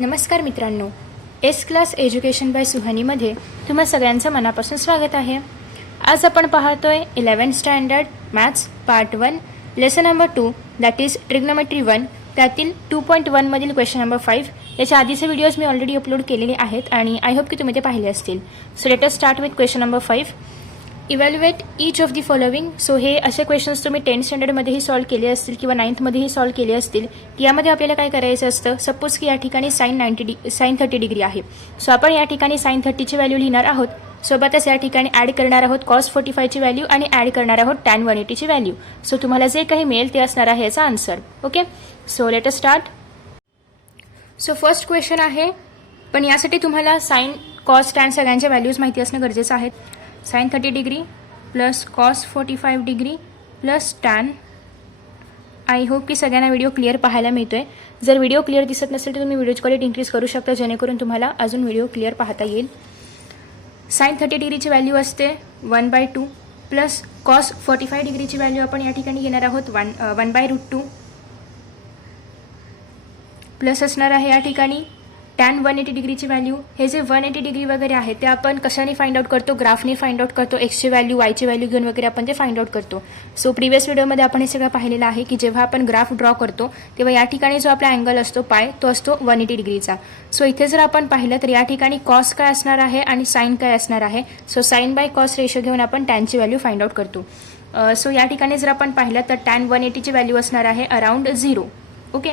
नमस्कार मित्रांनो, S class education bye सुहानीमध्ये तुम्हा सगळ्यांचं मनापासून स्वागत आहे. आज आपण पाहतोय 11th standard maths part 1 lesson number 2 that is trigonometry 1 त्यातील 2.1 मधील क्वेश्चन नंबर 5. याच्या आधीचे व्हिडिओज मी ऑलरेडी अपलोड केलेले आहेत आणि आय होप की तुम्ही ते पाहिले असतील. So let us start with question number 5. Evaluate each of the following. So हे असे क्वेश्चन्स तुम्ही 10th स्टँडर्डमध्येही सॉल्व केले असतील किंवा 9thमध्येही सॉल्व केले असतील. यामध्ये आपल्याला काय करायचं असतं, सपोज की या ठिकाणी साइन 30 डिग्री आहे. सो आपण या ठिकाणी साइन 30ची व्हॅल्यू लिहिणार आहोत. सोबतच या ठिकाणी ॲड करणार आहोत कॉस 45ची व्हॅल्यू आणि ॲड करणार आहोत टॅन 180ची व्हॅल्यू. सो तुम्हाला जे काही मिळेल ते असणार आहे याचा answer. Okay, so let us start. So first question आहे, पण यासाठी तुम्हाला साइन कॉस टॅन सगळ्यांच्या व्हॅल्यूज माहिती असणं गरजेचं आहे. Sine 30 degree plus cos 45 degree plus tan. I hope की सगळ्यांना व्हिडिओ क्लिअर पाहायला मिळतोय. जर व्हिडिओ क्लिअर दिसत नसेल तर तुम्ही व्हिडिओची क्वालिटी इन्क्रीज करू शकता जेणेकरून तुम्हाला अजून व्हिडिओ क्लिअर पाहता येईल. साइन 30 डिग्रीची व्हॅल्यू असते 1/2 प्लस कॉस 45 डिग्रीची व्हॅल्यू आपण या ठिकाणी घेणार आहोत 1/√2 प्लस असणार आहे या ठिकाणी टॅन 180 डिग्रीची व्हॅल्यू. हे जे 180 डिग्री वगैरे आहे ते आपण कशाने फाइंड आउट करतो, ग्राफने फाइंड आउट करतो. एक्सची व्हॅल्यू वायची व्हॅल्यू घेऊन वगैरे आपण ते फाइंड आउट करतो. सो प्रिव्हियस व्हिडिओमध्ये आपण हे सगळं पाहिलेलं आहे की जेव्हा आपण ग्राफ ड्रॉ करतो तेव्हा या ठिकाणी जो आपला अँगल असतो पाय तो असतो 180 डिग्रीचा. सो इथे जर आपण पाहिलं तर या ठिकाणी कॉस काय असणार आहे आणि साइन काय असणार आहे. So sign by cos ratio घेऊन आपण टॅनची व्हॅल्यू फाइंड आउट करतो. सो या ठिकाणी जर आपण पाहिलं तर टॅन 180ची व्हॅल्यू असणार आहे अराउंड 0. ओके,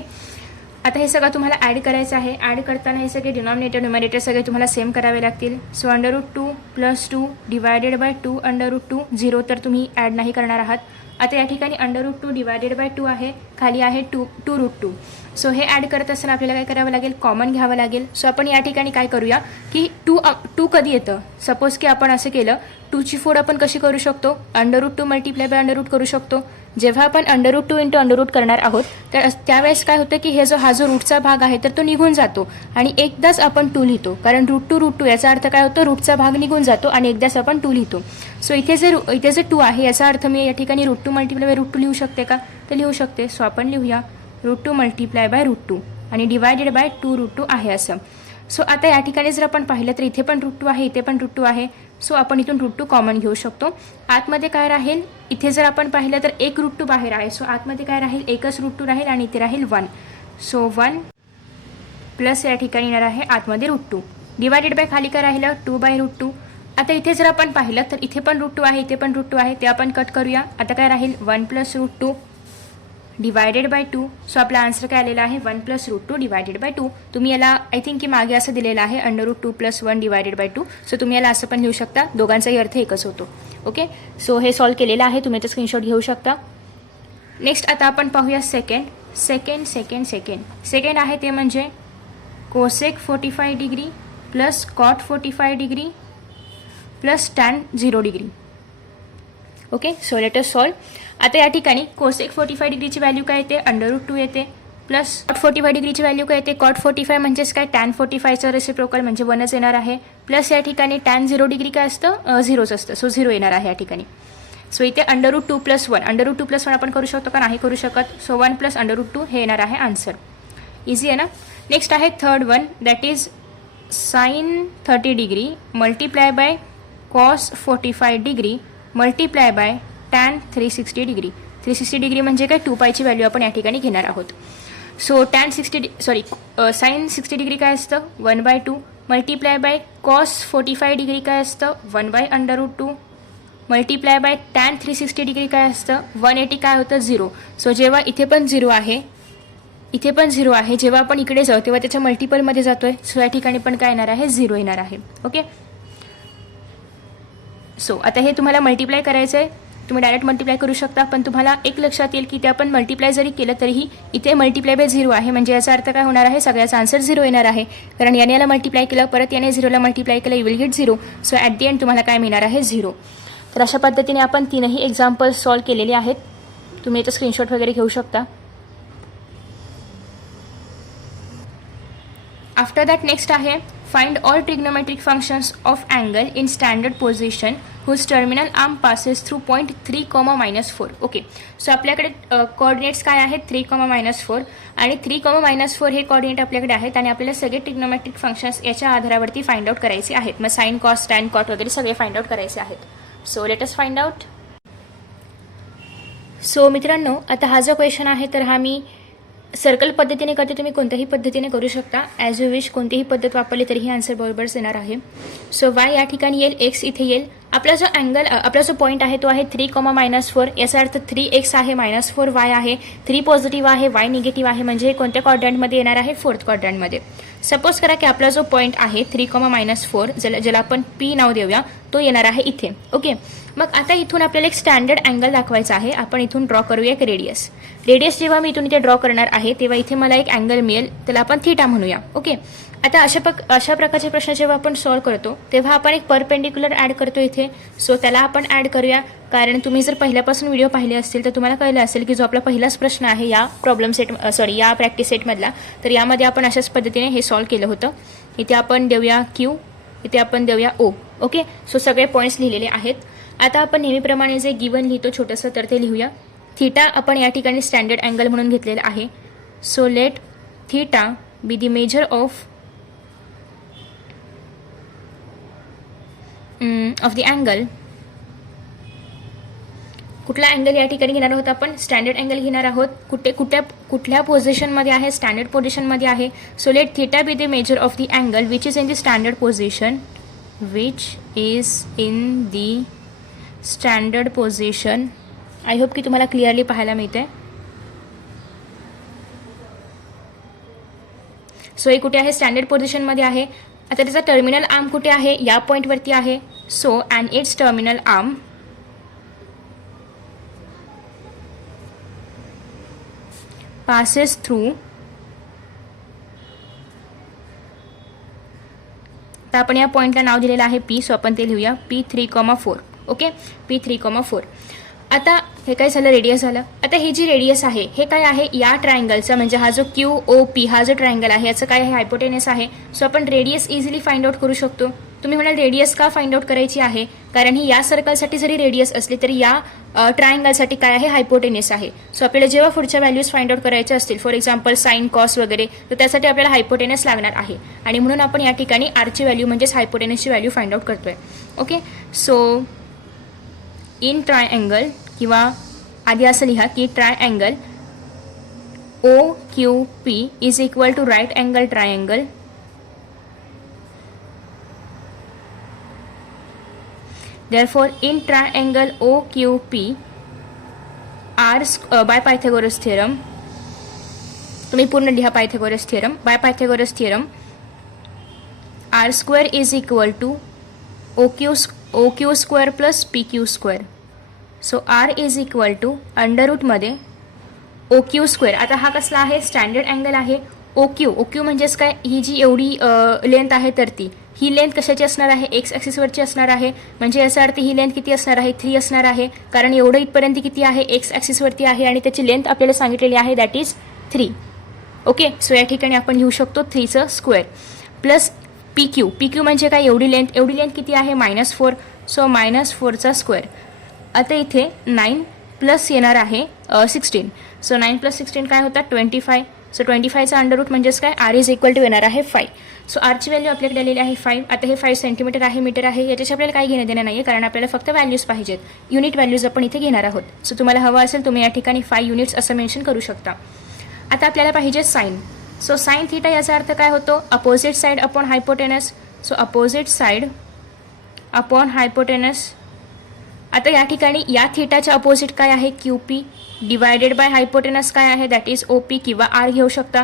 आता हे सगळं तुम्हाला ॲड करायचं आहे. ॲड करताना हे सगळे डिनॉमिनेटर न्युमरेटर सगळे तुम्हाला सेम करावे लागतील. सो √2 + 2 डिवायडेड बाय 2 √2 0 तर तुम्ही ॲड नाही करणार आहात. आता या ठिकाणी √2 डिवायडेड बाय 2 आहे, खाली आहे 2√2. सो हे ॲड करत असताना आपल्याला काय करावं लागेल, कॉमन घ्यावं लागेल. सो आपण या ठिकाणी काय करूया की 2 कधी येतं, सपोज की आपण असं केलं 2ची फोड आपण कशी करू शकतो, √2 मल्टिप्लाय बाय √रूट करू शकतो. जेव्हा आपण √2 इंटू √रूट करणार आहोत तर त्यावेळेस काय होतं की हा जो रूटचा भाग आहे तर तो निघून जातो आणि एकदाच आपण 2 लिहितो. कारण √2 याचा अर्थ काय होतो, रूटचा भाग निघून जातो आणि एकदाच आपण 2 लिहितो. सो इथे जे 2 आहे याचा अर्थ मी या ठिकाणी √2 मल्टिप्लाय बाय √2 लिहू शकते का, तर लिहू शकते. सो आपण लिहूया √2 मल्टिप्लाय बाय √2 आणि डिवायडेड बाय 2√2 आहे असं. सो आता या ठिकाणी जर आपण पाहिलं तर इथे पण √2 आहे, इथे पण √2 आहे. सो आपण इथून √2 कॉमन घेऊ शकतो. आतमध्ये काय राहील, इथे जर आपण पाहिलं तर एक √2 बाहेर आहे. सो आतमध्ये काय राहील, एकच √2 राहील आणि इथे राहील 1. सो 1 प्लस या ठिकाणी येणार आहे आतमध्ये √2 डिवायडेड बाय खाली काय राहिलं 2/√2. आता इथे जर आपण पाहिलं तर इथे पण √2 आहे, इथे पण √2 आहे, ते आपण कट करूया. आता काय राहील 1 + √2 डिवायडेड बाय 2. सो आपला आन्सर काय आलेला आहे 1 + √2 डिवायडेड बाय 2. तुम्ही याला आय थिंक की मागे असं दिलेलं आहे √2 + 1 डिवायडेड बाय 2. सो तुम्ही याला असं पण लिहू शकता, दोघांचाही अर्थ एकच होतो. ओके, सो हे सॉल्व केलेलं आहे, तुम्ही याचा स्क्रीनशॉट घेऊ शकता. नेक्स्ट आता आपण पाहूया सेकंड आहे ते म्हणजे cosec 45 degree plus cot 45 degree plus tan 0 degree. Okay, so let us solve. आता या ठिकाणी कोसेक 45 डिग्रीची व्हॅल्यू काय येते, √2 येते प्लस कॉट 45 डिग्रीची व्हॅल्यू काय येते, कॉट 45 म्हणजेच काय टॅन 45चं रेसिप्रोकल म्हणजे 1च येणार आहे. प्लस या ठिकाणी टॅन 0 डिग्री काय असतं, 0च असतं. सो 0 येणार आहे या ठिकाणी. सो इथे √2 + 1 √2 + 1 आपण करू शकतो का, नाही करू शकत. सो 1 + √2 हे येणार आहे आन्सर. इझी आहे ना. नेक्स्ट आहे third one that is sine 30 degree multiply by cos 45 degree multiply by tan 360 degree. 360 degree म्हणजे काय, 2π ची व्हॅल्यू आपण या ठिकाणी घेणार आहोत. सो साइन 60 डिग्री काय असतं 1/2 मल्टिप्लाय बाय कॉस 45 डिग्री काय असतं 1/√2 मल्टिप्लाय बाय टॅन 360 डिग्री काय असतं 180 काय होतं 0. सो जेव्हा इथे पण 0 आहे, इथे पण 0 आहे, जेव्हा आपण इकडे जाऊ तेव्हा त्याच्या मल्टिपलमध्ये जातोय. सो या ठिकाणी पण काय येणार आहे 0 येणार आहे. ओके, सो आता हे तुम्हाला मल्टिप्लाय करायचं आहे, तुम्ही डायरेक्ट मल्टिप्लाय करू शकता. पण तुम्हाला एक लक्षात येईल की ते आपण मल्टिप्लाय जरी केलं तरीही इथे मल्टिप्लाय बाय 0 आहे, म्हणजे याचा अर्थ काय होणार आहे, सगळ्याचा आन्सर 0 येणार आहे. कारण याने याला मल्टिप्लाय केलं, परत याने 0ला मल्टिप्लाय केलं, you will gate 0. So at the end तुम्हाला काय मिळणार आहे 0. तर अशा पद्धतीने आपण 3ही एक्झाम्पल्स सॉल्व केलेले आहेत. तुम्ही याचा स्क्रीनशॉट वगैरे घेऊ शकता. आफ्टर दॅट नेक्स्ट आहे find all trigonometric functions of angle in standard position whose terminal arm passes through point 3, -4. Okay, so आपल्याकडे कोऑर्डिनेट्स काय आहेत 3, -4 आणि 3, -4 हे कोऑर्डिनेट आपल्याकडे आहेत आणि आपल्याला सगळे ट्रिग्नोमेट्रिक फंक्शन्स याच्या आधारावरती फाइंड आउट करायचे आहेत. मग साइन कॉस टॅन कॉट वगैरे सगळे फाइंड आउट करायचे आहेत. So let us find out. So मित्रांनो, आता हा जो क्वेश्चन आहे तर हा मी सर्कल पद्धतीने करते, तुम्ही कोणत्याही पद्धतीने करू शकता, ॲज यू विश. कोणतीही पद्धत वापरली तरीही आन्सर बरोबरच येणार आहे. सो वाय या ठिकाणी येईल, एक्स इथे येईल. आपला जो अँगल, आपला जो पॉईंट आहे तो आहे 3, -4. याचा अर्थ 3x आहे, -4y आहे. 3 पॉझिटिव्ह आहे, y निगेटिव्ह आहे, म्हणजे कोणत्या क्वाड्रंटमध्ये येणार आहे, 4th क्वाड्रंटमध्ये. सपोज करा की आपला जो पॉईंट आहे 3, -4 ज्याला आपण P नाव देऊया, तो येणार आहे इथे. ओके, मग आता इथून आपल्याला एक स्टँडर्ड अँगल दाखवायचा आहे. आपण इथून ड्रॉ करूया एक रेडियस. जेव्हा मी इथून इथे ड्रॉ करणार आहे तेव्हा इथे मला एक अँगल मिळेल, त्याला आपण थीटा म्हणूया. ओके, आता अशा प्रकारचे प्रश्न जेव्हा आपण सॉल्व्ह करतो तेव्हा आपण एक परपेंडिक्युलर ॲड करतो इथे. सो त्याला आपण ॲड करूया, कारण तुम्ही जर पहिल्यापासून व्हिडिओ पाहिले असतील तर तुम्हाला कळलं असेल की जो आपला पहिलाच प्रश्न आहे या या प्रॅक्टिस सेटमधला, तर यामध्ये आपण अशाच पद्धतीने हे सॉल्व्ह केलं होतं. इथे आपण देऊया Q, इथे आपण देऊया O. ओके, सो सगळे पॉईंट्स लिहिलेले आहेत. आता आपण नेहमीप्रमाणे जे गिवन लिहितो छोटंसं, तर ते लिहूया. थीटा आपण या ठिकाणी स्टँडर्ड अँगल म्हणून घेतलेला आहे. So let theta be the measure of the angle. कुठला अँगल या ठिकाणी घेणार आहोत आपण, स्टँडर्ड अँगल घेणार आहोत. कुठल्या पोझिशनमध्ये आहे, स्टँडर्ड पोझिशनमध्ये आहे. So let theta be the measure of the angle which is in the standard position, standard position. I hope की तुम्हाला क्लिअरली पाहायला मिळते. सो हे कुठे आहे, स्टँडर्ड पोझिशनमध्ये आहे. आता त्याचा टर्मिनल आर्म कुठे आहे, या पॉईंटवरती आहे. So and it's terminal arm passes through, तर आपण या पॉईंटला नाव दिलेलं आहे P. सो आपण ते लिहूया P 3,4. Okay, P 3,4. आता हे काय झालं, रेडियस झालं. आता ही जी रेडियस आहे हे काय आहे, या ट्रायंगलचा म्हणजे हा जो QOP हा जो ट्रायंगल आहे याचं काय आहे, हायपोटेनस आहे. सो आपण रेडियस इझिली फाइंड आउट करू शकतो. तुम्ही म्हणाल रेडियस का फाइंड आउट करायची आहे, कारण ही या सर्कलसाठी जरी रेडियस असली तरी या ट्रायंगलसाठी काय आहे, हायपोटेनस आहे. सो आपल्याला जेव्हा पुढच्या व्हॅल्यूज फाइंड आउट करायचे असतील, फॉर एक्झाम्पल साइन कॉस वगैरे, तर त्यासाठी आपल्याला हायपोटेनस लागणार आहे आणि म्हणून आपण या ठिकाणी आरची व्हॅल्यू म्हणजेच हायपोटेनसची व्हॅल्यू फाइंड आउट करतोय. ओके, सो इन ट्रायंगल, किंवा आधी असं लिहा की triangle OQP is equal to right angle triangle therefore in triangle OQP by Pythagoras theorem, तुम्ही पूर्ण लिहा Pythagoras theorem. By Pythagoras theorem R² is equal to OQ square plus PQ square. So R is equal to अंडररूटमध्ये OQ square. आता हा कसला आहे, standard angle आहे. OQ म्हणजेच काय, ही जी एवढी लेंथ आहे तर ही लेंथ कशाची असणार आहे, एक्स ॲक्सिसवरची असणार आहे. म्हणजे याचा अर्थ ही लेंथ किती असणार आहे, 3 असणार आहे, कारण एवढं इथपर्यंत किती आहे, एक्स ॲक्सिसवरती आहे आणि त्याची लेंथ आपल्याला सांगितलेली आहे, दॅट इज 3. ओके, सो या ठिकाणी आपण लिहू शकतो 3चं स्क्वेअर प्लस PQ म्हणजे काय, एवढी लेंथ किती आहे, -4. सो -4चा स्क्वेअर. आता इथे 9 प्लस येणार आहे 16. सो 9 + 16 काय होतात, 25. सो 25चा अंडररूट म्हणजेच काय, R इज इक्वल टू येणार आहे 5. सो आरची व्हॅल्यू आपल्याकडे आलेली आहे 5. आता हे 5 सेंटीमीटर आहे, मीटर आहे, याच्याशी आपल्याला काही घेणं देणं नाही आहे, कारण आपल्याला फक्त व्हॅल्यूज पाहिजेत. युनिट व्हॅल्यूज आपण इथे घेणार आहोत. सो तुम्हाला हवं असेल तुम्ही या ठिकाणी 5 युनिट्स असं मेन्शन करू शकता. आता आपल्याला पाहिजे साईन. सो साइन थीटा याचा अर्थ काय होतो, opposite side upon hypotenuse. So opposite side upon hypotenuse. आता या ठिकाणी या थीटाच्या अपोजिट काय आहे, QP डिवायडेड बाय हायपोटेनस काय आहे, दॅट इज OP किंवा R घेऊ शकता.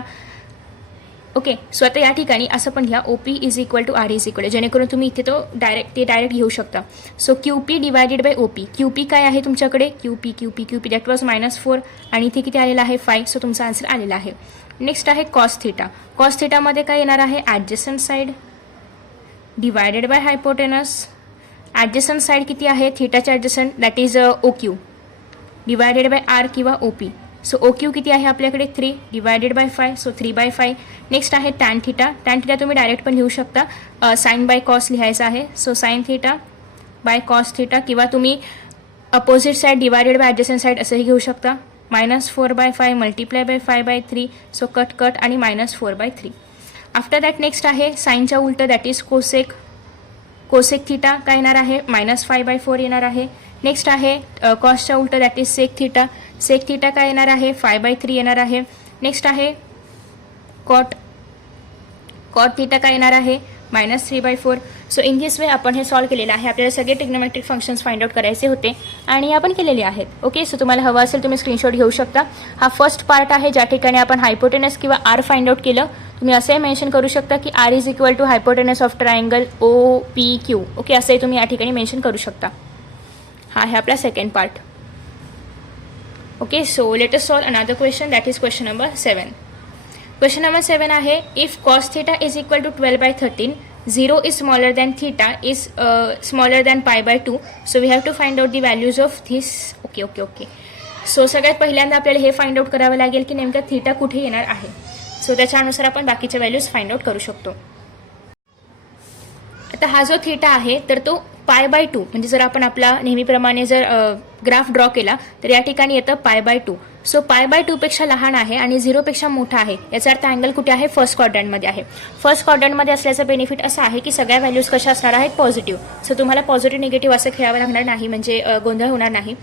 ओके, सो आता या ठिकाणी असं पण घ्या, OP is equal to R is equal, जेणेकरून तुम्ही इथे तो डायरेक्ट घेऊ शकता. So QP divided by OP. QP काय आहे तुमच्याकडे, QP दॅट वॉज -4 आणि इथे किती आलेला आहे, 5. सो तुमचा आन्सर आलेला आहे. नेक्स्ट आहे कॉस थीटा. कॉस थीटामध्ये काय येणार आहे, adjacent side divided by hypotenuse. Adjacent side किती आहे, थीटाच्या adjacent that is OQ divided by R किंवा OP. सो OQ किती आहे आपल्याकडे, 3 डिवायडेड बाय 5. सो 3/5. नेक्स्ट आहे टॅन थीटा. टॅन थीटा तुम्ही डायरेक्ट पण लिहू शकता, साइन बाय कॉस लिहायचा आहे. So sine theta by cos theta, किंवा तुम्ही opposite side divided by adjacent side असंही घेऊ शकता. -4/5 मल्टिप्लाय बाय 5/3. सो कट आणि -4/3. आफ्टर दॅट नेक्स्ट आहे साईनच्या उलट, that is cosec. Cosec theta काय येणार आहे, -5/4 येणार आहे. नेक्स्ट आहे कॉसच्या उलट, that is sec theta. Sec theta काय येणार आहे, 5/3 येणार आहे. नेक्स्ट आहे कॉट. कॉट थिटा काय येणार आहे, -3/4. सो इन दिस वे आपण हे सॉल्व केलेलं आहे. आपल्याला सगळे ट्रिग्नोमेट्रिक फंक्शन्स फाइंड आउट करायचे होते आणि आपण केलेले आहेत. ओके, सो तुम्हाला हवं असेल तुम्ही स्क्रीनशॉट घेऊ शकता. हा फर्स्ट पार्ट आहे ज्या ठिकाणी आपण हायपोटेनस किंवा आर फाइंड आउट केलं. तुम्ही असंही मेन्शन करू शकता की R is equal to hypotenuse of triangle OPQ. Okay, असंही तुम्ही या ठिकाणी मेन्शन करू शकता. हा आहे आपला second part. Okay, so let us solve another question, that is question number 7. Question number 7 आहे, if cos theta is equal to 12/13, 0 is smaller than theta is smaller than pi/2, so we have to find out the values of this. Okay. So सगळ्यात पहिल्यांदा आपल्याला हे find out करावं लागेल की नेमका theta कुठे येणार आहे. सो त्याच्यानुसार आपण बाकीच्या व्हॅल्यूज फाइंड आउट करू शकतो. आता हा जो थिटा आहे तर तो pi/2, म्हणजे जर आपण आपला नेहमीप्रमाणे जर ग्राफ ड्रॉ केला तर या ठिकाणी येतं pi/2. सो pi/2 पेक्षा लहान आहे आणि 0 पेक्षा मोठा आहे. याचा अर्थ अँगल कुठे आहे, फर्स्ट क्वाड्रंटमध्ये आहे. फर्स्ट क्वाड्रंटमध्ये असल्याचा बेनिफिट असा आहे की सगळ्या व्हॅल्यूज कशा असणार आहेत, पॉझिटिव्ह. सो तुम्हाला पॉझिटिव्ह निगेटिव्ह असं खेळावं लागणार नाही, म्हणजे गोंधळ होणार नाही.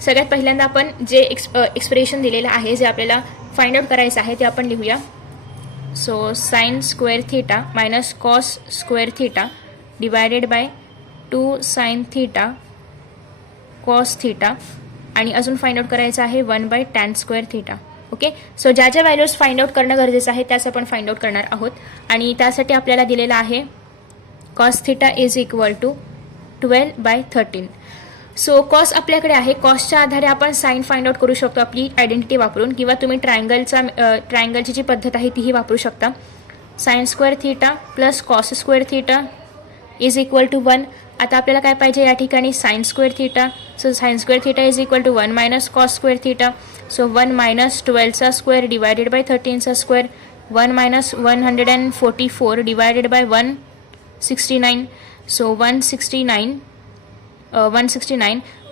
सगळ्यात पहिल्यांदा आपण जे एक्सप्रेशन दिलेलं आहे, जे आपल्याला फाइंड आउट करायचं आहे ते आपण लिहूया. So sine square theta minus cos square theta divided by 2 sine theta cos theta, आणि अजून फाइंड आउट करायचं आहे 1/tan square theta. Okay, so ज्या ज्या व्हॅल्यूज फाइंड आउट करणं गरजेचं आहे त्याच आपण फाइंड आउट करणार आहोत. आणि त्यासाठी आपल्याला दिलेला आहे cos theta is equal to 12/13. So cos आपल्याकडे आहे, कॉसच्या आधारे आपण साइन फाइंड आउट करू शकतो आपली आयडेंटिटी वापरून, किंवा तुम्ही ट्रायंगलची जी पद्धत आहे तीही वापरू शकता. Sine square theta plus cos square theta is equal to 1. आता आपल्याला काय पाहिजे या ठिकाणी, sine square theta. So sine square theta is equal to 1 minus cos square theta. So 1 minus 12चा स्क्वेअर डिवायडेड बाय 13चा square. 1 minus 144 divided by 169. So 169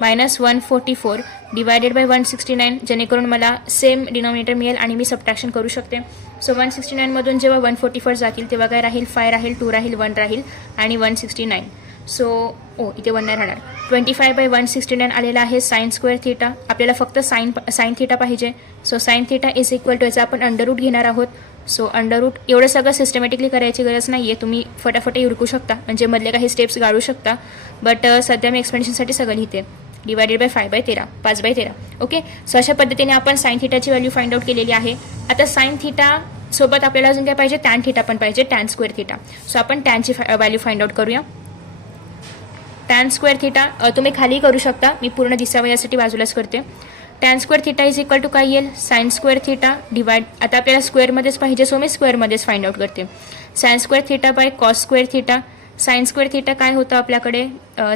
minus 144 divided by 169, जेणेकरून मला सेम डिनॉमिनेटर मिळेल आणि मी सबट्रॅक्शन करू शकते. सो 169मधून जेव्हा 144 जातील तेव्हा काय राहील, 5 राहील, 2 राहील, 1 राहील आणि 169. सो इथे 1 नाही राहणार. 25/169 आलेला आहे साइन स्क्वेअर थिटा. आपल्याला फक्त साइन थिटा पाहिजे. So sine theta is equal to, याचा आपण अंडररूट घेणार आहोत. सो अंडररूट, एवढं सगळं सिस्टमॅटिकली करायची गरज नाही आहे, तुम्ही फटाफट उरकू शकता, म्हणजे मधले काही स्टेप्स गाळू शकता. बट सध्या मी एक्सप्लेनेशनसाठी सगळं लिहिते. Divided by 5/13. ओके, सो अशा पद्धतीने आपण साइन थिटाची व्हॅल्यू फाइंड आउट केलेली आहे. आता साइन थिटा सोबत आपल्याला अजून काय पाहिजे, टॅन थिटा पण पाहिजे, टॅन स्क्वेअर थिटा. सो आपण टॅनची व्हॅल्यू फाइंड आउट करूया. टॅन स्क्वेअर थिटा तुम्ही खाली करू शकता, मी पूर्ण दिसावं यासाठी बाजूलाच करते. Tan square theta is equal to काय येईल, साइन स्क्वेअर थिटा डिवाइड, आता आपल्याला स्क्वेअरमध्येच पाहिजे सो मी स्क्वेअरमध्येच फाइंड आउट करते. Sign square theta by cos square theta. Sign square theta काय होतं आपल्याकडे,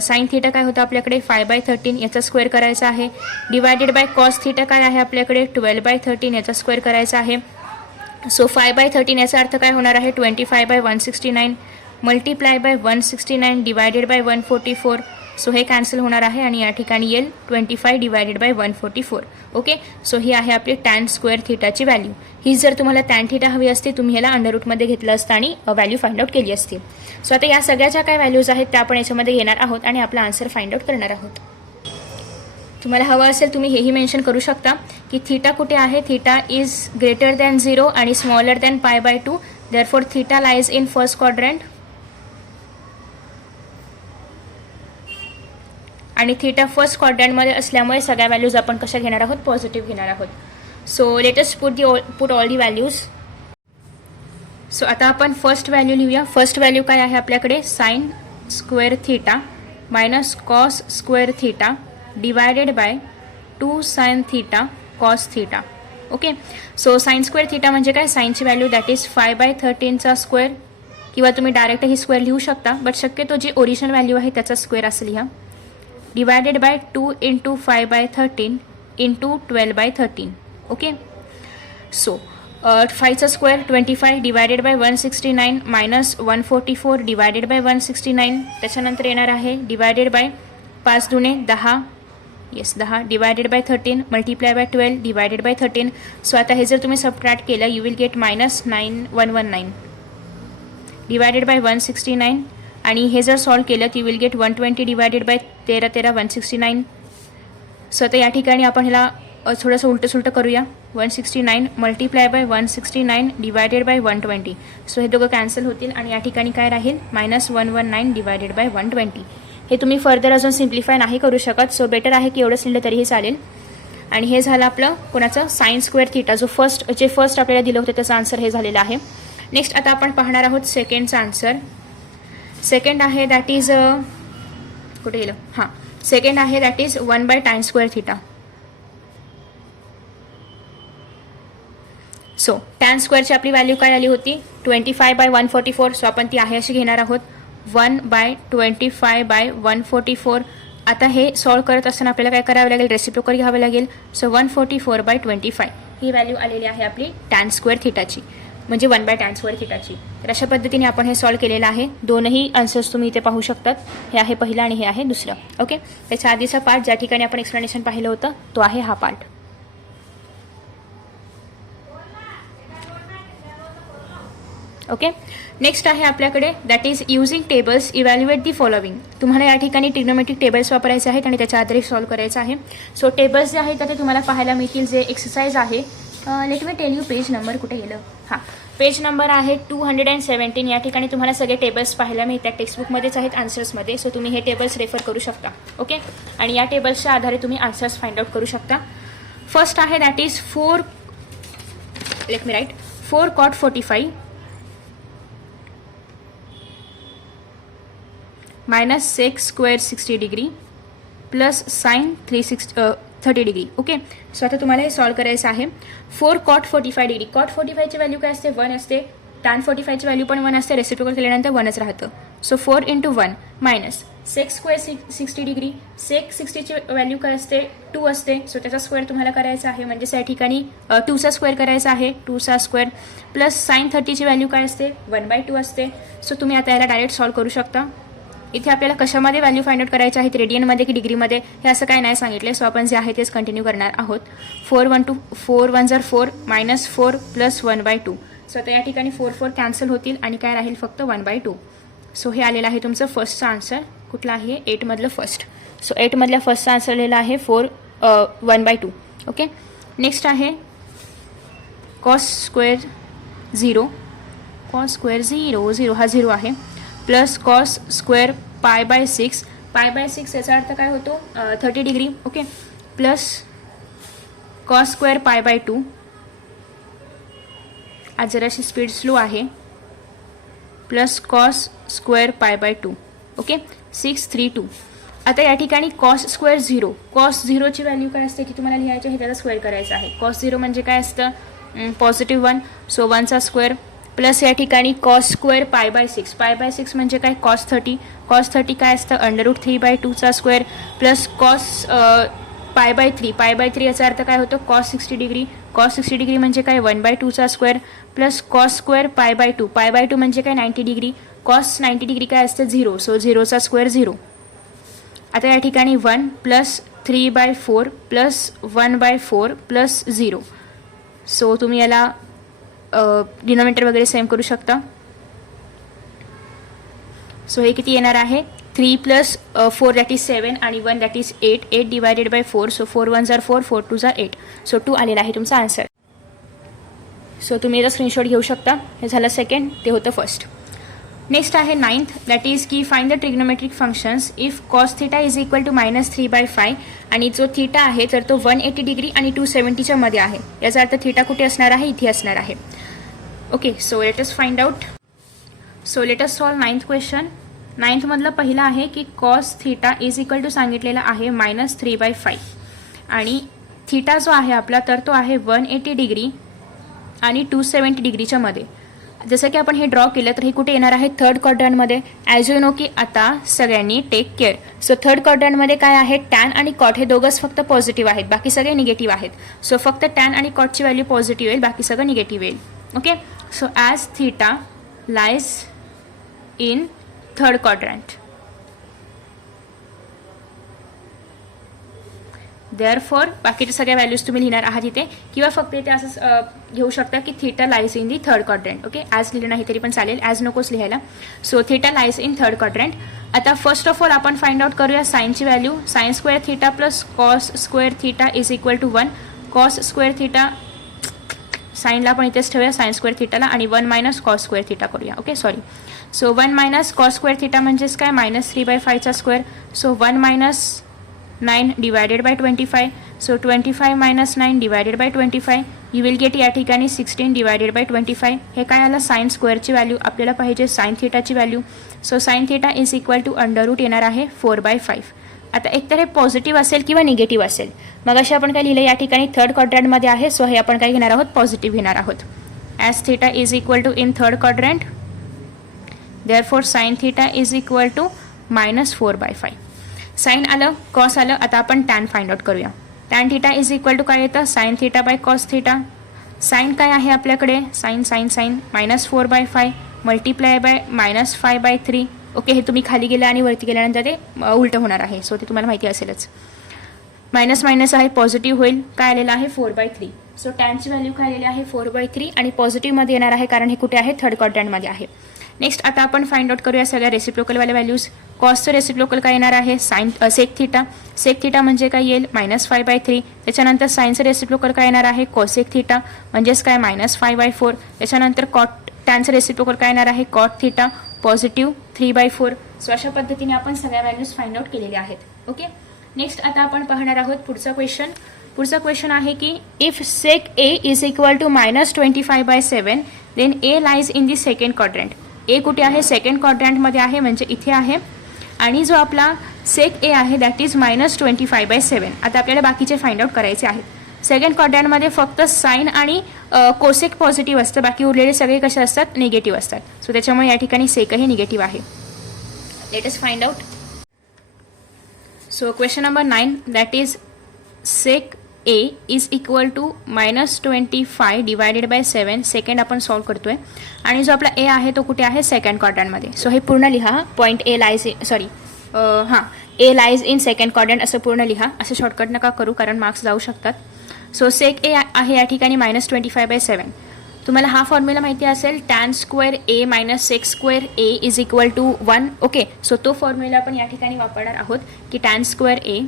साइन थिटा काय होतं आपल्याकडे 5/13, याचा स्क्वेअर करायचा आहे. डिवायडेड बाय कॉस थिटा काय आहे आपल्याकडे 12/13, याचा स्क्वेअर करायचा आहे. सो 5/13 याचा अर्थ काय होणार आहे, 25/169 multiply by 169 divided by 144. So हे कॅन्सल होणार आहे आणि या ठिकाणी येईल 25 डिवायडेड बाय 144. ओके, सो ही आहे आपली टॅन स्क्वेअर थिटाची व्हॅल्यू. ही जर तुम्हाला टॅन थिटा हवी असते तुम्ही ह्याला अंडररूटमध्ये घेतलं असतं आणि व्हॅल्यू फाइंड आउट केली असती. सो आता या सगळ्या ज्या काय व्हॅल्यूज आहेत त्या आपण याच्यामध्ये घेणार आहोत आणि आपला आन्सर फाइंड आउट करणार आहोत. तुम्हाला हवं असेल तुम्ही हेही मेन्शन करू शकता की थिटा कुठे आहे, थिटा इज ग्रेटर दॅन 0 आणि smaller than pi/2, therefore theta lies in first quadrant. आणि थिटा फर्स्ट क्वाड्रंटमध्ये असल्यामुळे सगळ्या व्हॅल्यूज आपण कशा घेणार आहोत, पॉझिटिव्ह घेणार आहोत. So let's put all the values. So आता आपण फर्स्ट व्हॅल्यू लिहूया. फर्स्ट व्हॅल्यू काय आहे आपल्याकडे, sine square theta minus cos square theta divided by 2 sine theta cos theta. Okay, so sine square theta म्हणजे काय, साइनची व्हॅल्यू दॅट इज 5/13चा स्क्वेअर, किंवा तुम्ही डायरेक्ट ही स्क्वेअर लिहू शकता, बट शक्यतो जी ओरिजिनल व्हॅल्यू आहे त्याचा स्क्वेअर असं लिहा. Divided by 2 × 5/13 × 12/13. ओके, सो फायचा square 25 divided by 169 minus 144 divided by 169. त्याच्यानंतर येणार आहे डिवायडेड बाय 5 दुणे 10, yes 10 divided by 13 multiply by 12 divided by 13. So आता हे जर तुम्ही सबट्रॅक्ट केलं you will get minus 9119 divided by 169. आणि हे जर सॉल्व केलं you will get 120 divided by 13 169. So आता या ठिकाणी आपण ह्याला थोडंसं उलटं सुलटं करूया. 169 multiply by 169 divided by 120. So हे दोघं कॅन्सल होतील आणि या ठिकाणी काय राहील मायनस 119 डिवायडेड बाय 120. हे तुम्ही फर्दर अजून सिम्प्लिफाय नाही करू शकत. सो बेटर आहे की एवढंच लिहिलं तरीही चालेल. आणि हे झालं आपलं कोणाचं साइन स्क्वेअर थीटा जे फर्स्ट आपल्याला दिलं होतं त्याचं आन्सर हे झालेलं आहे. नेक्स्ट आता आपण पाहणार आहोत सेकंडचा आन्सर. सेकंड आहे दॅट इज कुठे गेलं हां सेकंड आहे that is 1 by tan square theta. So tan स्क्वेअरची आपली व्हॅल्यू काय आली होती 25 बाय 144. सो आपण ती आहे अशी घेणार आहोत 1 बाय 25 बाय 144. आता हे सॉल्व करत असताना आपल्याला काय करावं लागेल रेसिप्रोकल घ्यावं लागेल. सो 144 बाय 25 ही व्हॅल्यू आलेली आहे आपली tan स्क्वेअर थीटाची म्हणजे 1 बाय tan स्क्वेअर थीटाची. तर अशा पद्धतीने आपण हे सॉल्व केलेलं आहे. दोनही आन्सर्स तुम्ही इथे पाहू शकतात. हे आहे पहिलं आणि हे आहे दुसरं. ओके त्याच्या आधीचा पार्ट ज्या ठिकाणी आपण एक्सप्लेनेशन पाहिलं होतं तो आहे हा पार्ट. ओके नेक्स्ट आहे आपल्याकडे that is using tables evaluate the following. तुम्हाला या ठिकाणी ट्रिग्नोमेट्रिक टेबल्स वापरायचे आहेत आणि त्याच्या आधारे सॉल्व करायचं आहे. सो टेबल्स जे आहेत ते तुम्हाला पाहायला मिळतील जे एक्सरसाइज आहे. Let me tell you page number कुठे गेलं हां पेज नंबर आहे 217. या ठिकाणी तुम्हाला सगळे टेबल्स पाहायला मिळतात. टेक्स्टबुकमध्येच आहेत आन्सर्समध्ये. सो तुम्ही हे टेबल्स रेफर करू शकता. ओके आणि या टेबल्सच्या आधारे तुम्ही आन्सर्स फाइंड आउट करू शकता. फर्स्ट आहे that is 4 let me write 4 cot 45 minus sec square 60 degree plus sine 30 degree. Okay so आता तुम्हाला हे सॉल्व करायचं आहे. 4 cot 45 डिग्री cot 45ची व्हॅल्यू काय असते 1 असते. tan 45ची व्हॅल्यू पण 1 असते. रेसिप्रोकल केल्यानंतर 1च राहतं. So 4 × 1 minus sec square 60 degree sec 60ची व्हॅल्यू काय असते 2 असते. सो त्याचा स्क्वेअर तुम्हाला करायचा आहे म्हणजे या ठिकाणी 2चा स्क्वेअर करायचा आहे 2चा स्क्वेअर प्लस साइन 30ची व्हॅल्यू काय असते 1/2 असते. सो तुम्ही आता याला डायरेक्ट सॉल्व करू शकता. इथे आपल्याला कशामध्ये व्हॅल्यू फाइंड आउट करायचे आहेत रेडियनमध्ये की डिग्रीमध्ये हे असं काय नाही सांगितलं. सो आपण जे आहे तेच कंटिन्यू करणार आहोत. 4 1 4 मायनस 4 प्लस 1/2. सो आता या ठिकाणी 4 4 कॅन्सल होतील आणि काय राहील फक्त 1/2. सो हे आलेलं आहे तुमचं फर्स्टचा आन्सर. कुठला आहे 8 मधलं फर्स्ट. सो 8 मधल्या फर्स्टचा आन्सर आलेला आहे 1/2. ओके नेक्स्ट आहे कॉस स्क्वेअर 0 0 हा 0 आहे प्लस कॉस स्क्वेअर π/6 π/6 याचा अर्थ काय होतो 30 degree. Okay plus cos square π/2 आज जराशी स्पीड स्लो आहे प्लस कॉस स्क्वेअर π/2. ओके 632. आता या ठिकाणी कॉस स्क्वेअर 0 कॉस 0ची व्हॅल्यू काय असते की तुम्हाला लिहायची आहे त्याचा स्क्वेअर करायचा आहे. कॉस 0 म्हणजे काय असतं पॉझिटिव्ह 1. सो 1चा स्क्वेअर प्लस या ठिकाणी कॉस स्क्वेअर π/6 π/6 म्हणजे काय कॉस 30 कॉस 30 काय असतं √3/2चा स्क्वेअर प्लस कॉस π/3 π/3 याचा अर्थ काय होतो कॉस 60 डिग्री कॉस 60 डिग्री म्हणजे काय 1/2चा स्क्वेअर प्लस कॉस स्क्वेअर π/2 π/2 म्हणजे काय 90 डिग्री कॉस 90 डिग्री काय असतं 0. सो 0चा स्क्वेअर 0. आता या ठिकाणी 1 प्लस 3/4 प्लस 1/4 प्लस 0. सो तुम्ही याला डिनोमिनेटर वगैरे सेम करू शकता. सो हे किती येणार आहे 3 प्लस 4 दॅट इज 7 आणि 1 that is 8 8 divided by 4. So 4 1 4 4 2 8. So 2 आलेला आहे तुमचा आन्सर. सो तुम्ही याचा स्क्रीनशॉट घेऊ शकता. हे झालं सेकंड ते होतं फर्स्ट. नेक्स्ट आहे 9th दॅट इज की find the trigonometric functions if cos theta is equal to -3/5 आणि जो थीटा आहे तर तो 180 डिग्री आणि 270च्या मध्ये आहे. याचा अर्थ थीटा कुठे असणार आहे इथे असणार आहे. Okay so let us find out. So let us solve 9th question. 9th मधलं पहिलं आहे की cos theta is equal to सांगितलेला आहे -3/5 आणि थीटा जो आहे आपला तर तो आहे 180 डिग्री आणि 270 डिग्रीच्या मध्ये. जसं की आपण हे ड्रॉ केलं तर हे कुठे येणार आहे, थर्ड क्वाड्रंटमध्ये. ॲज यू नो की आता सगळ्यांनी टेक केअर. सो थर्ड क्वाड्रंटमध्ये काय आहे, टॅन आणि कॉट हे दोघंच फक्त पॉझिटिव्ह आहेत, बाकी सगळे निगेटिव्ह आहेत. सो फक्त टॅन आणि कॉटची व्हॅल्यू पॉझिटिव्ह येईल, बाकी सगळं निगेटिव्ह येईल. Okay, so as theta lies in third quadrant, therefore बाकीच्या सगळ्या व्हॅल्यूज तुम्ही लिहिणार आहात इथे, किंवा फक्त इथे असं घेऊ शकता की theta lies in the third quadrant. Okay, as लिहिलं नाही तरी पण चालेल, ॲज नकोच लिहायला. So theta lies in third quadrant. आता फर्स्ट ऑफ ऑल आपण फाइंड आउट करूया साईनची व्हॅल्यू. Sine square theta plus cos square theta is equal to 1. Cos square theta साईनला पण इथेच ठेवूया, साइन स्क्वेअर थीटाला, आणि 1 मायनस कॉस स्क्वेअर थीटा करूया. Okay, sorry. So 1 minus cos square theta म्हणजेच काय, -3/5 square. So 1 minus 9 divided by 25. So 25 minus 9 divided by 25. You will gate या ठिकाणी 16 डिवायडेड बाय 25. हे काय आलं, साइन स्क्वेअरची व्हॅल्यू. आपल्याला पाहिजे साइन थीटाची value. So sine theta is equal to under root येणार आहे 4/5. आता एकतर हे पॉझिटिव्ह असेल किंवा निगेटिव्ह असेल. मग अशी आपण काय लिहिलं, या ठिकाणी थर्ड क्वाड्रंटमध्ये आहे, सो हे आपण काय घेणार आहोत, पॉझिटिव्ह घेणार आहोत. As theta is equal to in third quadrant, therefore sine theta is equal to -4/5. Sine आलं, कॉस आलं. आता आपण टॅन फाइंड आउट करूया. Tan theta is equal to काय येतं, sine theta by cos theta. Sine काय आहे आपल्याकडे, sine sine sine -4/5 multiply by -5/3. ओके, हे तुम्ही खाली गेलं आणि वरती गेल्यानंतर ते उलटं होणार आहे, सो ते तुम्हाला माहिती असेलच. मायनस मायनस आहे, पॉझिटिव्ह होईल. काय आलेलं आहे, 4/3. सो टॅनची व्हॅल्यू काय आलेली आहे, 4/3, आणि पॉझिटिव्हमध्ये येणार आहे कारण हे कुठे आहे, थर्ड क्वाड्रंटमध्ये आहे. नेक्स्ट आता आपण फाइंड आउट करूया सगळ्या रेसिप्रोकलवाल्या व्हॅल्यूज. कॉसचं रेसिप्रोकल काय येणार आहे, सेक थीटा. सेक थीटा म्हणजे काय येईल, -5/3. त्याच्यानंतर साइनचं रेसिप्रोकल काय येणार आहे, कॉसेक थीटा म्हणजेच काय, -5/4. त्याच्यानंतर टॅनचं रेसिप्रोकल काय येणार आहे, कॉट थीटा, पॉझिटिव्ह 3/4. सो अशा पद्धतीने आपण सगळ्या व्हॅल्यूज फाइंड आउट केलेल्या आहेत. ओके, नेक्स्ट आता आपण पाहणार आहोत पुढचा क्वेश्चन. पुढचा क्वेश्चन आहे की if sec A is equal to -25/7 then A lies in the second quadrant. A कुठे आहे, सेकंड क्वाड्रंटमध्ये आहे, म्हणजे इथे आहे. आणि जो आपला सेक ए आहे दॅट इज -25/7. आता आपल्याला बाकीचे फाइंड आउट करायचे आहेत. सेकंड क्वाड्रंटमध्ये फक्त साइन आणि कोसेक पॉझिटिव्ह असतं, बाकी उरलेले सगळे कसे असतात, निगेटिव्ह असतात. सो त्याच्यामुळे या ठिकाणी सेकही निगेटिव्ह आहे. Let us find out. So question number 9 that is sec A is equal to -25 divided by 7. Second आपण सॉल्व करतोय, आणि जो आपला ए आहे तो कुठे आहे, सेकंड क्वाड्रंटमध्ये. सो हे पूर्ण लिहा, point A lies A lies in second quadrant असं पूर्ण लिहा. असं शॉर्टकट नका करू कारण मार्क्स जाऊ शकतात. सो सेक ए आहे या ठिकाणी -25/7. तुम्हाला हा फॉर्म्युला माहिती असेल, tan square A minus sec square A is equal to 1. Okay, so तो फॉर्म्युला आपण या ठिकाणी वापरणार आहोत की tan square A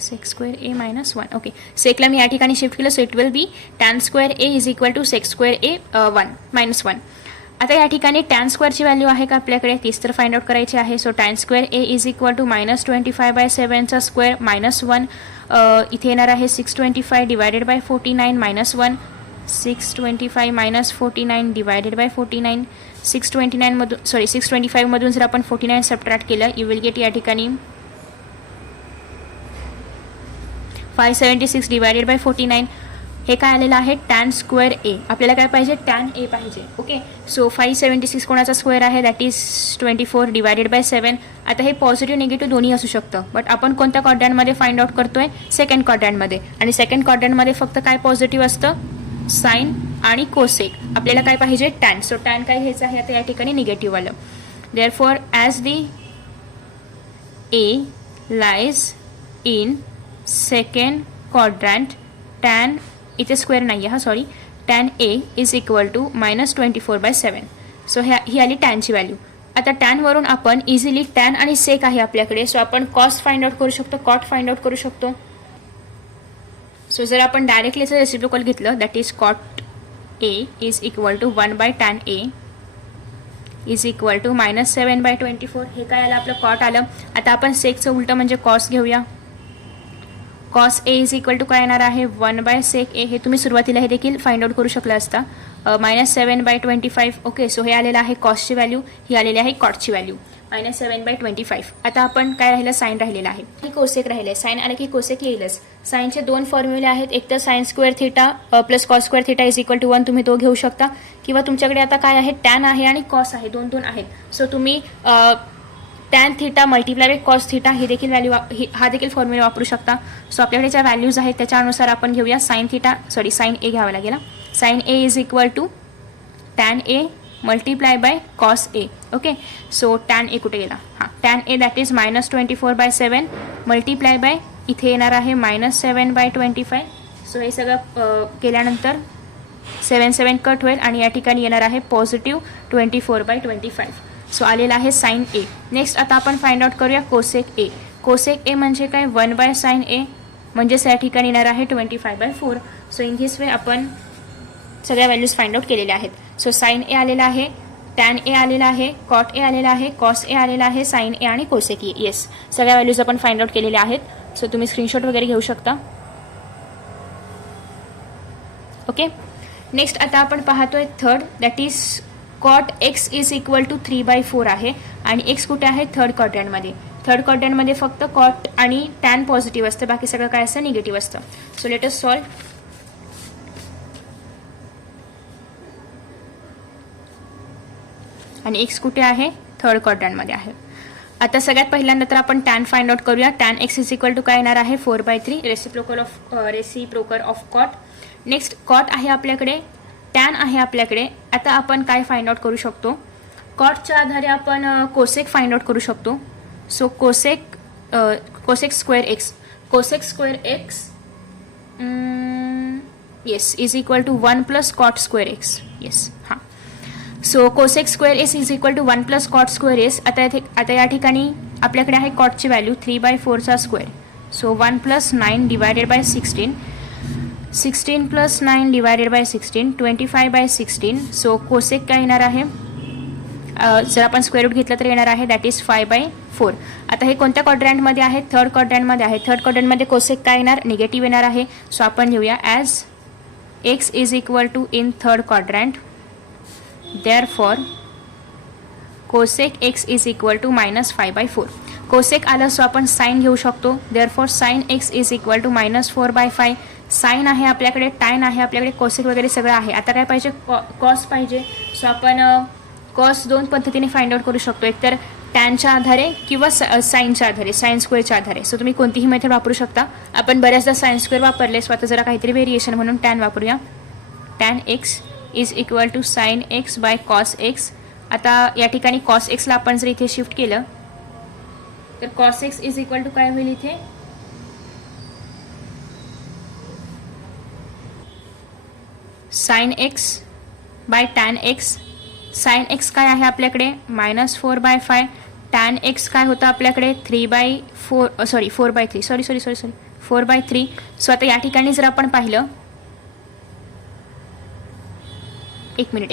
sec square A -1. Okay, सेकला मी या ठिकाणी शिफ्ट केलं, so it will be tan square A is equal to sec square A -1. आता या ठिकाणी टॅन स्क्वेअरची व्हॅल्यू आहे का आपल्याकडे, तीच तर फाइंड आउट करायची आहे. So tan square A is equal to -25/7चा स्क्वेअर -1. इथे येणार आहे 625 डिवायडेड बाय 49 -1. 625 - 49 divided by 49. 625 मधून जर आपण 49 सबट्रॅक्ट केलं, यू विल गेट या ठिकाणी 576 डिवायडेड बाय 49. हे काय आलेलं आहे, टॅन स्क्वेअर ए. आपल्याला काय पाहिजे, टॅन ए पाहिजे. ओके, सो 576 कोणाचा स्क्वेअर आहे, दॅट इज 24 डिवायडेड बाय 7. आता हे पॉझिटिव्ह निगेटिव्ह दोन्ही असू शकतं, बट आपण कोणत्या क्वाड्रंटमध्ये फाइंड आउट करतोय, सेकंड क्वाड्रंटमध्ये. आणि सेकंड क्वाड्रंटमध्ये फक्त काय पॉझिटिव्ह असतं, साइन आणि कोसेक. आपल्याला काय पाहिजे, टॅन. सो टॅन काय घ्यायचं आहे आता या ठिकाणी, निगेटिव्ह आलं. Therefore as the A lies in second quadrant, tan इथे स्क्वेअर नाही आहे, sorry, tan A is equal to -24/7. So ही आली टॅनची व्हॅल्यू. आता टॅनवरून आपण इझिली टॅन आणि सेक आहे आपल्याकडे, सो आपण कॉस फाइंड आउट करू शकतो, कॉट फाइंड आउट करू शकतो. सो जर आपण डायरेक्टलीचं रेसिप्रोकल घेतलं, that is cot A is equal to 1/tan A is equal to -7/24. हे काय आलं, आपलं कॉट आलं. आता आपण सेकचं उलटं म्हणजे कॉस घेऊया. Cos A is equal to काय येणार आहे, 1/sec ए. हे तुम्ही सुरुवातीला हे देखील फाइंड आउट करू शकला असता, -7/25. ओके, सो हे आलेलं आहे कॉसची व्हॅल्यू, ही आलेली आहे कॉटची व्हॅल्यू. -7/25. आता आपण काय राहिलं, साईन राहिलेला आहे की कोसेक राहिले. साईन आलं की कोसेक येईलच. साईनचे दोन फॉर्म्युले आहेत, एक तर sine square theta plus cos square theta is equal to 1 तुम्ही तो घेऊ शकता, किंवा तुमच्याकडे आता काय आहे, टॅन आहे आणि कॉस आहे, दोन दोन आहेत. सो तुम्ही tan theta multiply by cos theta ही देखील व्हॅल्यू हा देखील फॉर्म्युला वापरू शकता. सो आपल्याकडे ज्या व्हॅल्यूज आहेत त्याच्यानुसार आपण घेऊया. साईन ए घ्यावा लागेल. Sine A is equal to tan A multiply by cos A. Okay, so tan A कुठे गेला, हां, tan A that is -24/7 multiply by इथे येणार आहे -7/25. सो हे सगळं केल्यानंतर 7 7 कट होईल आणि या ठिकाणी येणार आहे +24/25. सो आलेला आहे साईन ए. नेक्स्ट आता आपण फाइंड आउट करूया कोसेक ए. कोसेक ए म्हणजे काय, 1/sin ए, म्हणजेच या ठिकाणी येणार आहे 25/4. सो इन धिस वे आपण सगळ्या व्हॅल्यूज फाइंड आउट केलेल्या आहेत. सो साईन ए आलेला आहे, टॅन ए आलेला आहे, कॉट ए आलेला आहे, कॉस ए आलेला आहे, साईन ए आणि कोसेक ए. येस, सगळ्या व्हॅल्यूज आपण फाइंड आउट केलेल्या आहेत. सो तुम्ही स्क्रीनशॉट वगैरे घेऊ शकता. ओके, नेक्स्ट आता आपण पाहतोय third, that is cot X is equal to 3/4 आहे आणि एक्स कुठे आहे, थर्ड क्वाड्रंटमध्ये. थर्ड क्वाड्रंटमध्ये फक्त कॉट आणि टॅन पॉझिटिव्ह असतं, बाकी सगळं काय असतं, निगेटिव्ह असतं. So let us solve. आणि एक्स कुठे आहे, थर्ड क्वाड्रंटमध्ये आहे. आता सगळ्यात पहिल्यांदा तर आपण टॅन फाइंड आउट करूया. Tan x is equal to काय येणार आहे, 4/3 reciprocal of cot. Next cot आहे आपल्याकडे, टॅन आहे आपल्याकडे. आता आपण काय फाइंड आउट करू शकतो, कॉटच्या आधारे आपण कोसेक फाइंड आउट करू शकतो. So cosec square x yes is equal to 1 + cot square x. Yes, हां. So cosec square S is equal to 1 + cot square S. आता या ठिकाणी आपल्याकडे आहे कॉटची व्हॅल्यू 3/4चा square. So 1 + 9 divided by 16, 16 + 9 divided by 16, 25/16. So cosec काय येणार आहे, जर आपण स्क्वेअर रूट घेतलं तर येणार आहे दॅट इज 5/4. आता हे कोणत्या क्वाड्रंटमध्ये आहे, थर्ड क्वाड्रंटमध्ये आहे. थर्ड क्वाड्रंटमध्ये कोसेक काय येणार, निगेटिव्ह येणार आहे. सो आपण लिहूया as X is equal to in third quadrant, therefore cosec x is equal to -5/4. Cosec आलं सो आपण साईन घेऊ शकतो. therefore sin x is equal to -4/5. Sine आहे आपल्याकडे, टॅन आहे आपल्याकडे, कोसेक वगैरे सगळं आहे. आता काय पाहिजे, कॉस पाहिजे. सो आपण कॉस दोन पद्धतीने फाइंड आउट करू शकतो, एक तर टॅनच्या आधारे किंवा साईनच्या आधारे, साईन स्क्वेअरच्या आधारे. सो तुम्ही कोणतीही मेथड वापरू शकता. आपण बऱ्याचदा साईन स्क्वेअर वापरले, सो आता जरा काहीतरी व्हेरिएशन म्हणून टॅन वापरूया. Tan x is equal to sine x by cos X. आता या ठिकाणी कॉस एक्सला आपण जर इथे शिफ्ट केलं तर cos x is equal to काय होईल, इथे sine x by tan x. Sine X काय आहे आपल्याकडे, -4/5. टॅन एक्स काय होतं आपल्याकडे, 4/3. सो आता या ठिकाणी जर आपण पाहिलं, एक मिनिट.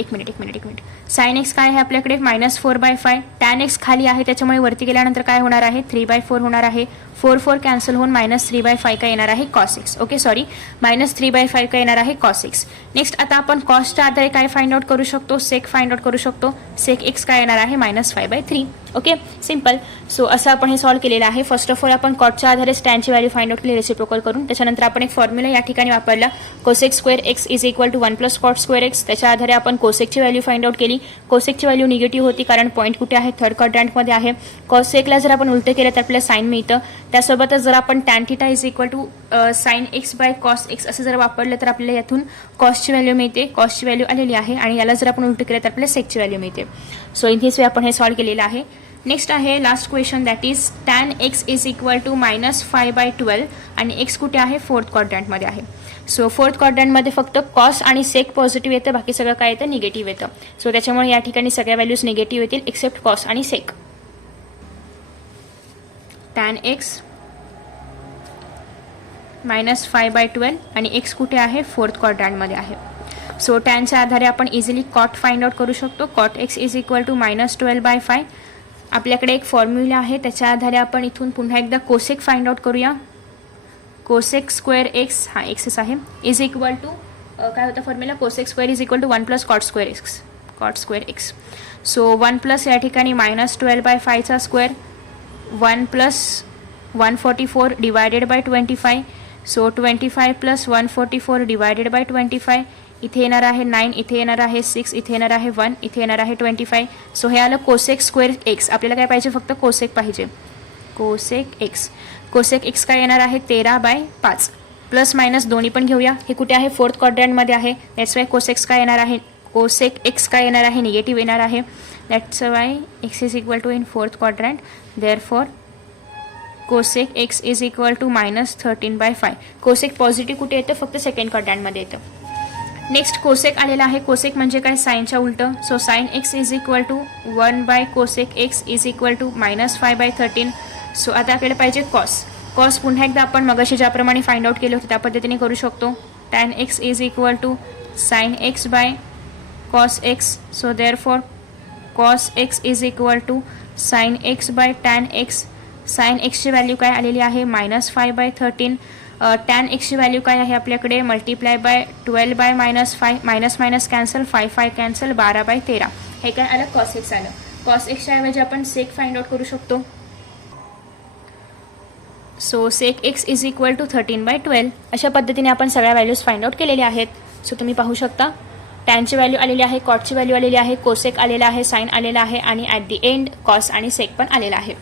साईन एक्स काय आहे आपल्याकडे, -4/5. टॅन एक्स खाली आहे त्याच्यामुळे वरती गेल्यानंतर काय होणार आहे, 3/4 होणार आहे. 4 कॅन्सल होऊन -3/5 काय येणार आहे, कॉस एक्स. ओके, सॉरी, -3/5 काय येणार आहे, कॉस एक्स. नेक्स्ट आता आपण कॉसच्या आधारे काय फाइंड आउट करू शकतो, सेक फाइंड आउट करू शकतो. सेक एक्स काय येणार आहे, -5/3. Okay, simple. सो असं आपण हे सॉल्व्ह केलेलं आहे. फर्स्ट ऑफ ऑल आपण कॉटच्या आधारे स्टॅनची व्हॅल्यू फाइंड आउट केली रेसिप्रोकल करून. त्याच्यानंतर आपण एक फॉर्म्युला या ठिकाणी वापरला, cosec square X is equal to 1 + cot square X. त्याच्या आधारे आपण कोसेकची व्हॅल्यू फाइंड आउट केली. कोसेकची व्हॅल्यू निगेटिव्ह होती कारण पॉईंट कुठे आहे, थर्ड क्वाड्रंटमध्ये आहे. कोसेकला जर आपण उलटं केलं तर आपल्याला साईन मिळतं. त्यासोबतच जर आपण tan theta is equal to sine x by cos X असं जर वापरलं तर आपल्याला यातून कॉसची व्हॅल्यू मिळते. कॉसची व्हॅल्यू आलेली आहे आणि याला जर आपण उलटं केलं तर आपल्याला सेकची व्हॅल्यू मिळते. सो इन धिस वे आपण हे सॉल्व्ह केलेलं आहे. नेक्स्ट आहे last question, that is tan x is equal to -5/12 आणि एक्स कुठे आहे, फोर्थ क्वाड्रंटमध्ये आहे. सो फोर्थ क्वाड्रंटमध्ये फक्त कॉस आणि सेक पॉझिटिव्ह येतं, बाकी सगळं काय येतं, निगेटिव्ह येतं. सो त्याच्यामुळे या ठिकाणी सगळ्या व्हॅल्यूज निगेटिव्ह येतील एक्सेप्ट कॉस आणि सेक. टॅन एक्स -5/12 आणि एक्स कुठे आहे, फोर्थ क्वाड्रंटमध्ये आहे. सो टॅनच्या आधारे आपण इझिली कॉट फाइंड आउट करू शकतो. Cot X is equal to -12/5. आपल्याकडे एक फॉर्म्युला आहे, त्याच्या आधारे आपण इथून पुन्हा एकदा कोसेक फाइंड आउट करूया. कोसेक स्क्वेअर एक्स, हा एक्सच आहे, इज इक्वल टू काय होता formula, cosec square is equal to 1 + cot square x. Cot square x. So 1 plus या ठिकाणी -12/5चा square, 1 plus 144 divided by 25. So 25 plus 144 divided by 25. इथे येणार आहे 9, इथे येणार आहे 6, इथे येणार आहे 1, इथे येणार आहे 25. सो हे आलं कोसेक स्क्वेअर एक्स. आपल्याला काय पाहिजे, फक्त कोसेक पाहिजे. Cosec x. कोसेक एक्स काय येणार आहे 13/5. प्लस मायनस दोन्ही पण घेऊया. हे कुठे आहे, फोर्थ क्वाड्रंटमध्ये आहे. दॅट्स वाय कोसेक्स काय येणार आहे, कोसेक एक्स काय येणार आहे, निगेटिव्ह येणार आहे. That's why X is equal to in fourth quadrant. Therefore cosec X is equal to -13/5. Cosec positive कुठे येतं, फक्त सेकंड क्वाड्रंटमध्ये येतं. नेक्स्ट कोसेक आलेला आहे. कोसेक म्हणजे काय, साईनच्या उलटं. So sine x is equal to 1/कोसेक x is equal to -5/13. So आता आपल्याला पाहिजे कॉस. कॉस पुन्हा एकदा आपण मगाशी ज्याप्रमाणे फाइंड आउट केलं होतं त्या पद्धतीने करू शकतो. Tan x is equal to sine x by cos x. So therefore cos x is equal to sine x by tan x. Sine एक्सची व्हॅल्यू काय आलेली आहे, -5/13. टॅन एक्सची व्हॅल्यू काय आहे आपल्याकडे, multiply by 12/-5, minus minus cancel, 5 cancel, 12/13. हे काय आलं, कॉस एक्स आलं. कॉस एक्सच्या ऐवजी आपण सेक फाइंड आउट करू शकतो. So sec X is equal to 13/12. अशा पद्धतीने आपण सगळ्या व्हॅल्यूज फाइंड आउट केलेल्या आहेत. सो तुम्ही पाहू शकता टॅनची व्हॅल्यू आलेली आहे, कॉटची व्हॅल्यू आलेली आहे, कोसेक आलेला आहे, साईन आलेला आहे आणि ॲट दी एंड कॉस आणि सेक पण आलेला आहे.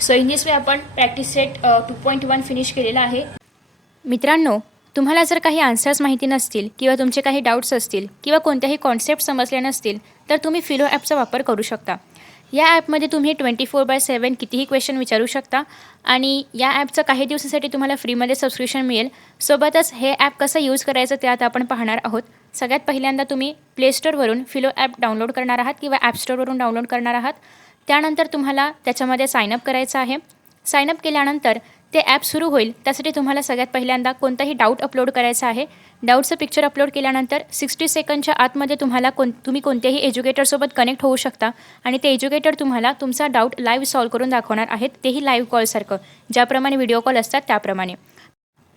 सो इन दिस वे आपण प्रॅक्टिस सेट 2.1 फिनिश केलेला आहे. मित्रांनो, तुम्हाला जर काही आन्सर्स माहिती नसतील किंवा तुमचे काही डाऊट्स असतील किंवा कोणत्याही कॉन्सेप्ट समजले नसतील तर तुम्ही फिलो ॲपचा वापर करू शकता. या ॲपमध्ये तुम्ही 24/7 कितीही क्वेश्चन विचारू शकता आणि या ॲपचं काही दिवसासाठी तुम्हाला फ्रीमध्ये सबस्क्रिप्शन मिळेल. सोबतच हे ॲप कसं यूज करायचं ते आता आपण पाहणार आहोत. सगळ्यात पहिल्यांदा तुम्ही प्ले स्टोअरवरून फिलो ॲप डाउनलोड करणार आहात किंवा ॲप स्टोअरवरून डाउनलोड करणार आहात. त्यानंतर तुम्हाला त्याच्यामध्ये साईनअप करायचं आहे. साईनअप केल्यानंतर ते ॲप सुरू होईल. त्यासाठी तुम्हाला सगळ्यात पहिल्यांदा कोणताही डाऊट अपलोड करायचा आहे. डाऊटचं पिक्चर अपलोड केल्यानंतर 60 सेकंडच्या आतमध्ये तुम्ही कोणत्याही एज्युकेटरसोबत कनेक्ट होऊ शकता आणि ते एज्युकेटर तुम्हाला तुमचा डाऊट लाईव्ह सॉल्व करून दाखवणार आहेत, तेही लाईव्ह कॉलसारखं, ज्याप्रमाणे व्हिडिओ कॉल असतात त्याप्रमाणे.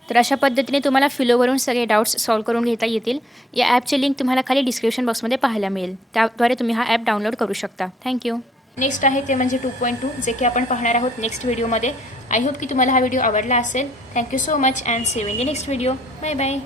तर अशा पद्धतीने तुम्हाला फिलोवरून सगळे डाऊट्स सॉल्व करून घेता येतील. या ॲपची लिंक तुम्हाला खाली डिस्क्रिप्शन बॉक्समध्ये पाहायला मिळेल. त्याद्वारे तुम्ही हा ॲप डाउनलोड करू शकता. थँक्यू. नेक्स्ट आहे ते म्हणजे 2.2, जे की आपण पाहणार आहोत नेक्स्ट व्हिडिओमध्ये. आय होप की तुम्हाला हा व्हिडिओ आवडला असेल. Thank you so much and see you in the next video. Bye bye.